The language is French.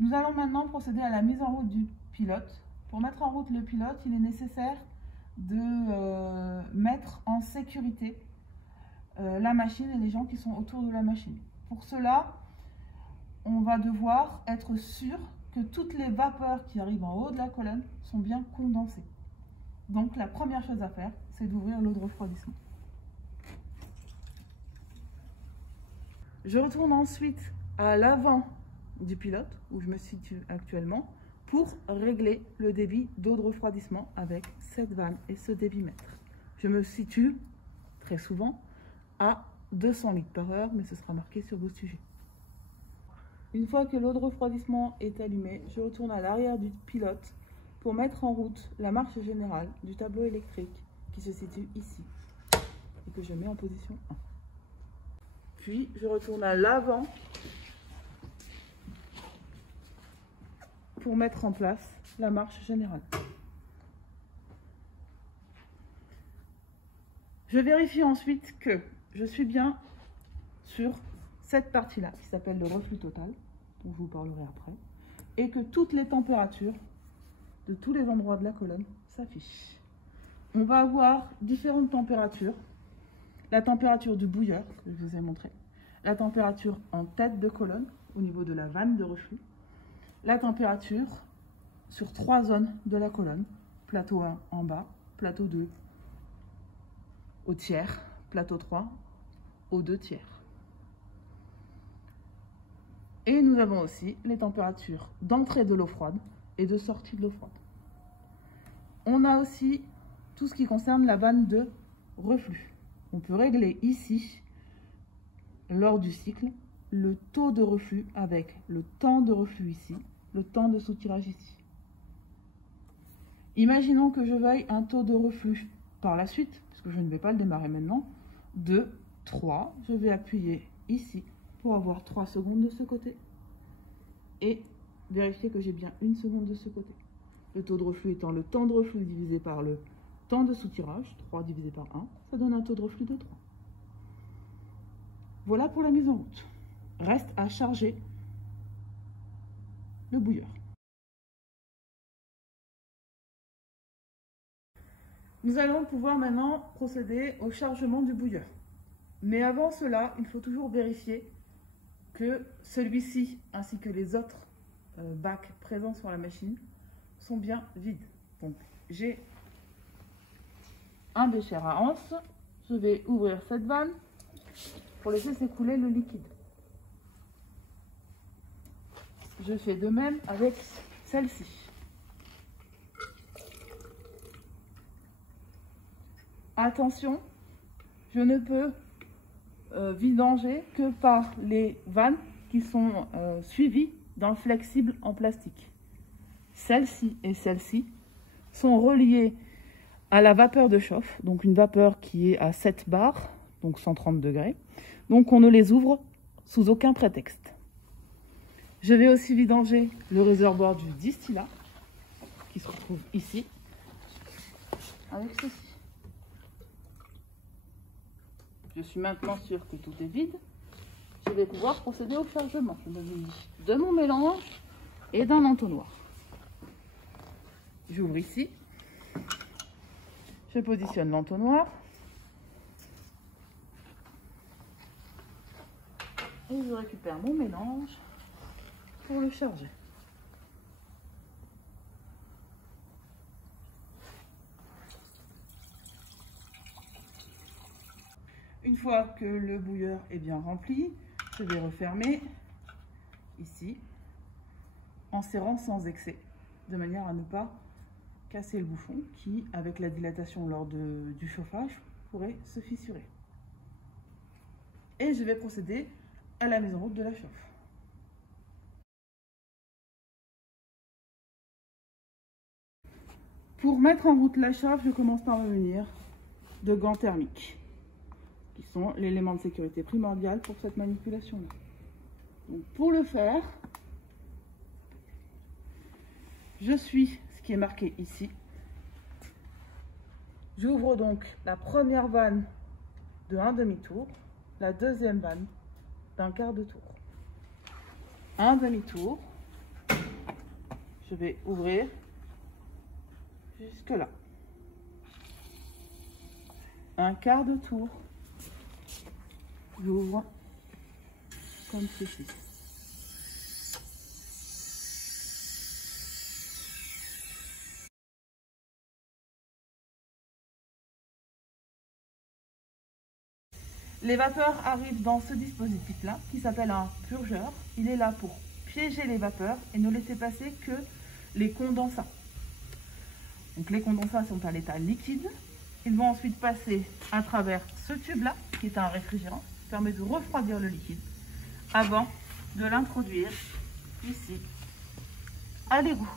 Nous allons maintenant procéder à la mise en route du pilote. Pour mettre en route le pilote, il est nécessaire de mettre en sécurité la machine et les gens qui sont autour de la machine. Pour cela, on va devoir être sûr que toutes les vapeurs qui arrivent en haut de la colonne sont bien condensées. Donc la première chose à faire, c'est d'ouvrir l'eau de refroidissement. Je retourne ensuite à l'avant du pilote, où je me situe actuellement, pour régler le débit d'eau de refroidissement avec cette vanne et ce débitmètre. Je me situe très souvent à 200 litres par heure, mais ce sera marqué sur vos sujets. Une fois que l'eau de refroidissement est allumée, je retourne à l'arrière du pilote pour mettre en route la marche générale du tableau électrique qui se situe ici et que je mets en position 1. Puis je retourne à l'avant pour mettre en place la marche générale. Je vérifie ensuite que je suis bien sur cette partie-là qui s'appelle le reflux total, dont je vous parlerai après, et que toutes les températures de tous les endroits de la colonne s'affichent. On va avoir différentes températures. La température du bouilleur, que je vous ai montré, la température en tête de colonne, au niveau de la vanne de reflux, la température sur 3 zones de la colonne, plateau 1 en bas, plateau 2 au tiers, plateau 3 au 2 tiers. Et nous avons aussi les températures d'entrée de l'eau froide et de sortie de l'eau froide. On a aussi tout ce qui concerne la vanne de reflux. On peut régler ici, lors du cycle, le taux de reflux avec le temps de reflux ici, le temps de soutirage ici. Imaginons que je veuille un taux de reflux par la suite, parce que je ne vais pas le démarrer maintenant, de 3. Je vais appuyer ici pour avoir 3 secondes de ce côté et vérifier que j'ai bien 1 seconde de ce côté. Le taux de reflux étant le temps de reflux divisé par le temps de soutirage, 3 divisé par 1, ça donne un taux de reflux de 3. Voilà pour la mise en route. Reste à charger le bouilleur. Nous allons pouvoir maintenant procéder au chargement du bouilleur. Mais avant cela, il faut toujours vérifier que celui-ci ainsi que les autres bacs présents sur la machine sont bien vides. Donc j'ai un bécher à anse, je vais ouvrir cette vanne pour laisser s'écouler le liquide. Je fais de même avec celle-ci. Attention, je ne peux vidanger que par les vannes qui sont suivies d'un flexible en plastique. Celle-ci et celle-ci sont reliées à la vapeur de chauffe, donc une vapeur qui est à 7 bars, donc 130 degrés. Donc on ne les ouvre sous aucun prétexte. Je vais aussi vidanger le réservoir du distillat qui se retrouve ici avec ceci. Je suis maintenant sûre que tout est vide. Je vais pouvoir procéder au chargement. Je me munis de mon mélange et d'un entonnoir. J'ouvre ici. Je positionne l'entonnoir. Et je récupère mon mélange pour le charger. Une fois que le bouilleur est bien rempli, je vais refermer ici en serrant sans excès, de manière à ne pas casser le bouchon qui, avec la dilatation lors du chauffage, pourrait se fissurer. Et je vais procéder à la mise en route de la chauffe. Pour mettre en route la chauffe, je commence par me munir de gants thermiques, qui sont l'élément de sécurité primordial pour cette manipulation-là. Donc pour le faire, je suis ce qui est marqué ici. J'ouvre donc la première vanne de 1 demi-tour, la deuxième vanne d'un quart de tour. Un demi-tour, Je vais ouvrir jusque là. Un quart de tour. J'ouvre comme ceci. Les vapeurs arrivent dans ce dispositif-là, qui s'appelle un purgeur. Il est là pour piéger les vapeurs et ne laisser passer que les condensats. Donc les condensats sont à l'état liquide. Ils vont ensuite passer à travers ce tube-là, qui est un réfrigérant, qui permet de refroidir le liquide, avant de l'introduire ici à l'égout.